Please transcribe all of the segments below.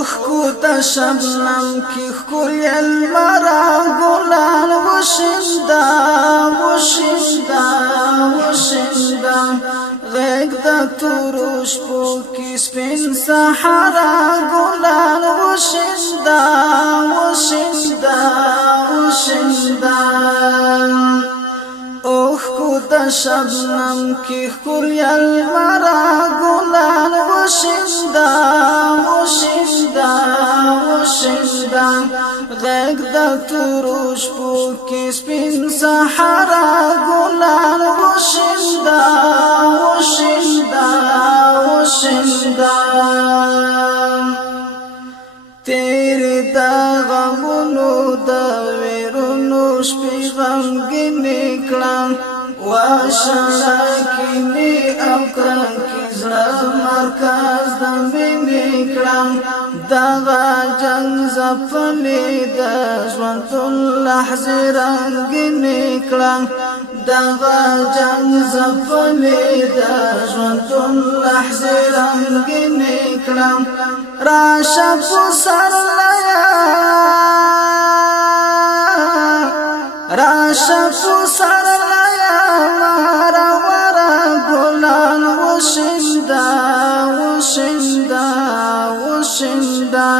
اوخ کو د شبنم کی خل المرا ګلان وشندا وشندا وشندا غږ د تورش پو کی سپین صحرا ګلان وشندا وشندا وشندا اوخ کو د شبنم کی خل المرا ګلان وشندا وشندا وشندا غږ د تورش پو کی سپین صحرا ګلان وشندا وشندا وشندا تیرې د غمونو د ویرونو شپې غمګینې کړم واشړه کینې او کرنکې زړه مرکز د مینې کړم دغه جنګ ځپلې د ژوندون لحظې رنګینې کړم دغه جنګ ځپلې د ژوندون لحظې رنګینې کړم راشه پسرلیا راشه پسرلیا مارا ورا ګلان وشندا وشندا وشندا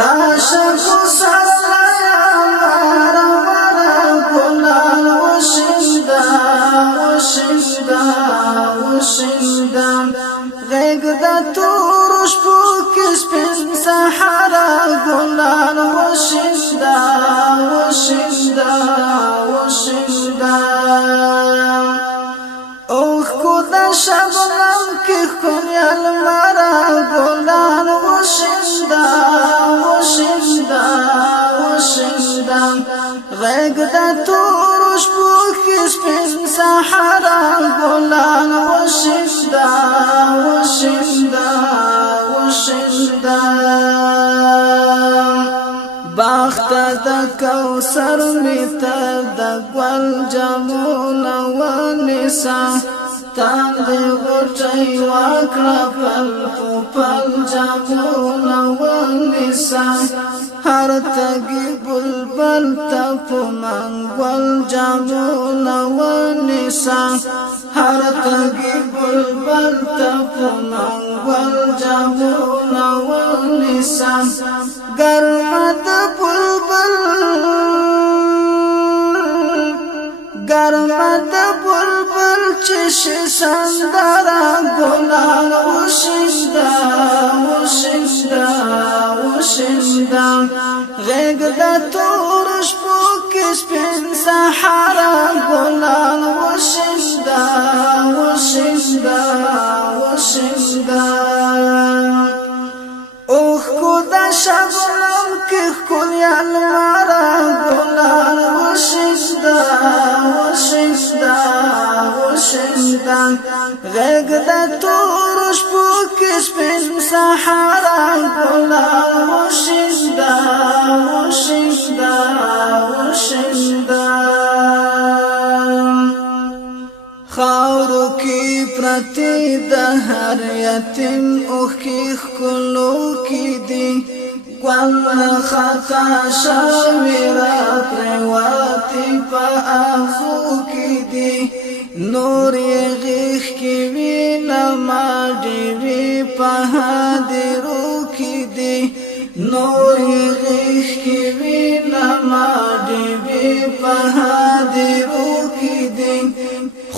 راشه پسرلیا مارا ورا ګلان وشندا وشندا وشندا غږ د تورش پو کې سپین صحرا ګلان وشندا وشندا وشندا اوخ کو د شبنم کې خل المرا ګلان وشندا وشندا وشندا غږ د تورش پو کې سپین صحرا ګلان وشندا وشندا وشندا باخت د کوثر میته د ګل جامونه ونیسا تاند غټي واکړه پل پل جامونه ونیسا هر تګي بلبل ته په منګل جامونه ونیسا هر تګي بلبل ته په منګل جامونه ونیسا ګرمد بلبل ګرمد بلبل چش سندرا ګلان وشندا وشندا وشندا غږ د تورش پو کې سپین صحرا ګلان وشندا وشندا وشندا اوخ کو د شبنم کې خل المرا ګلان وشندا وشندا وشندا غږ د تورش پو کې سپین صحرا ګلان وشندا وشندا وشندا خاورو کی پرتی د هر یتیم اوخ کی خلو کی دی ګل خطا شوی را پرواتی په اغزو کی دی نور یې غیخ کی وینا ما دی وی په هدیرو کی دی نور یې غیخ کی وینا ما دی وی په هدیرو کی دی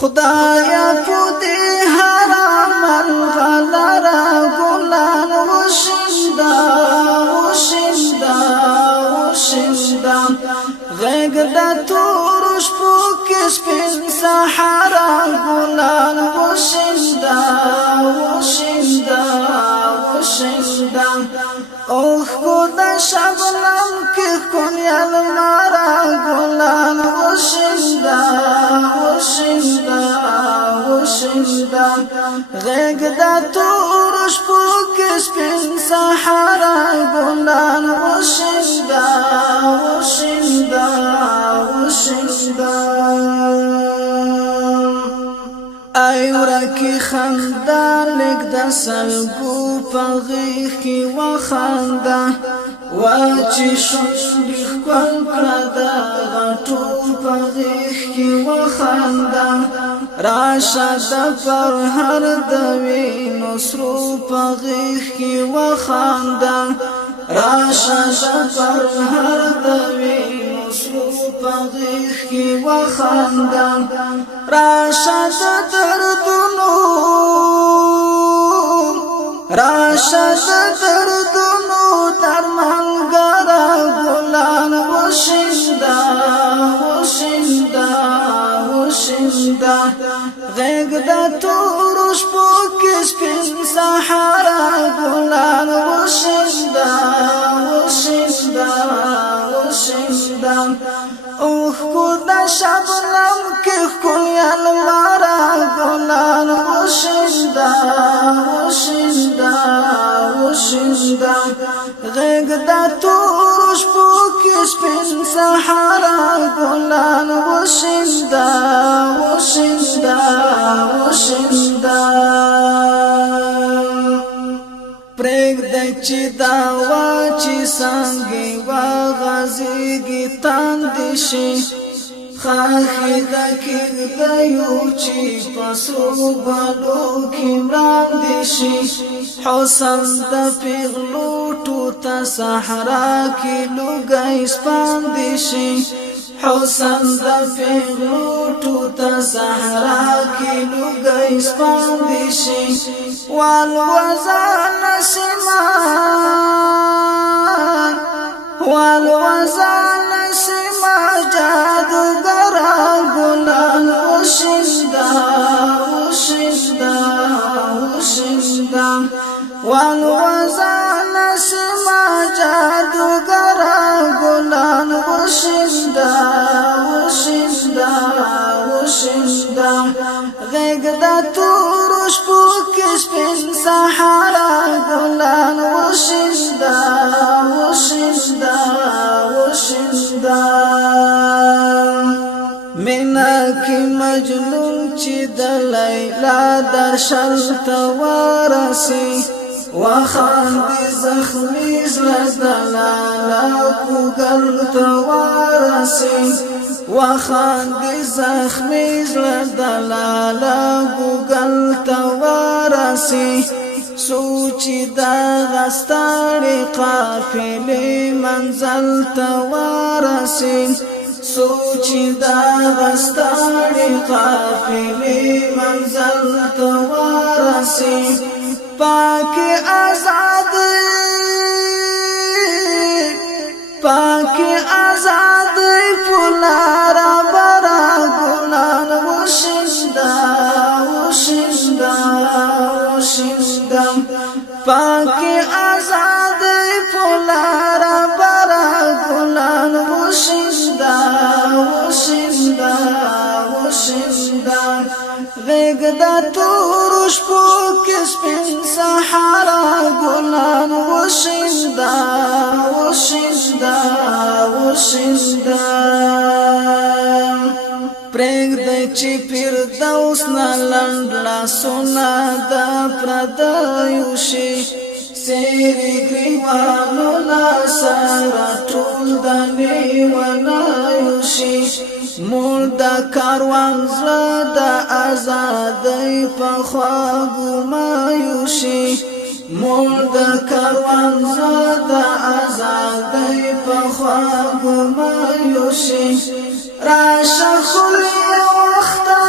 خدایا پودی حرام الغلرا ګلان وشندا وشندا وشندا غږ د تورش پو کې سپین صحرا ګلان وشندا وشندا وشندا اوخ کو د شبنم کې خل المرا ګلان وشندا وشندا وشندا غږ د تورش پو کې سپین صحرا ګلان وشندا وشندا وشندا ای ورکی خندا لګ د سلګو پغیخ کی وخاندا واچی شونډې خپل کړه د غټو پغیخ کی وخاندا راشه د پر هر د وینو سرو پغیخ کی وخاندا راشه د پر هر د وینو سرو پغیخ کی وخاندا راشه د دردونو راشه د دردونو درملګرا ګلان وشندا وشندا وشندا غږ د تور شپو کې سپین صحرا ګلان وشندا وشندا وشندا اوه کو د شبنم کې کویل مارا ګلان وشندا وشندا وشندا غږ د تور شپو کې سپین صحرا ګلان وشندا وشندا وشندا پرېږدی چې دا واچي څانګې واغځېږي تاندې شي خاښې د کېږدیو چې په سرو بلو کې مراندې شي حسن د پیغلوټو ته صحرا کې لوګی سپاندې شي حسن د پیغلوټو ته صحرا کې لوګی سپاندې شي والوزا نسیمان والوزا نسیمان جادوگرا گلان وشندا وشندا وشندا والوزا نسیمان جادوگرا گلان وشندا وشندا وشندا غږ د تور شپو کې سپین صحرا ګلان وشندا وشندا وشندا مینا کې مجنون چې د لیلا درشل ته ورسي وخاندې زخمي زړه د لالا کوګل ته ورسي وخاندې زخمي زړه د لالا کوګل ته ورسي سوچي دا غستړې قافلې منزل ته ورسي سوچي دا غستړې قافلې منزل ته ورسي پاک آزاد پاک آزاد پلارا برا گلان وشندا وشندا وشندا پاک آزاد پلارا برا گلان وشندا وشندا وشندا غږ د تور شپو کې سپین صحرا ګلان وشندا وشندا وشندا پرېږدی چې فردوس نه لنډ لاسونه د پردیو شي سیری ګریوانو لا سره ټول د لیونیو شي مول د کاروان زړه د ازادۍ په خواږو مایو شي مول د کاروان زړه د ازادۍ په خواږو مایو شي راشه خلیا وخته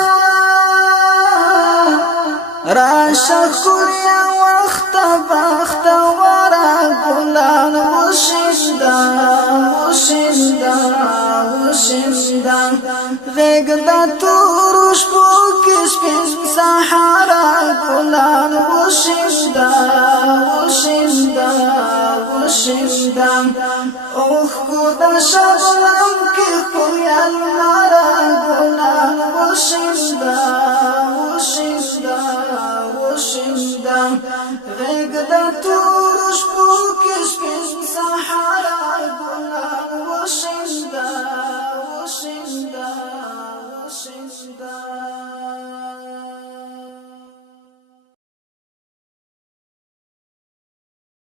راشه خلیا وخته بختوره ګلان وشندا وشندا وشندا غږ د تور شپو کې سپین صحرا ګلان وشندا وشندا وشندا اوه کو د شبنم کې کویل مارا ګلان وشندا وشندا وشندا غږ د تور شپو کې سپین صحرا ګلان وشندا وشندا وشندا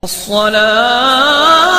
الصلاة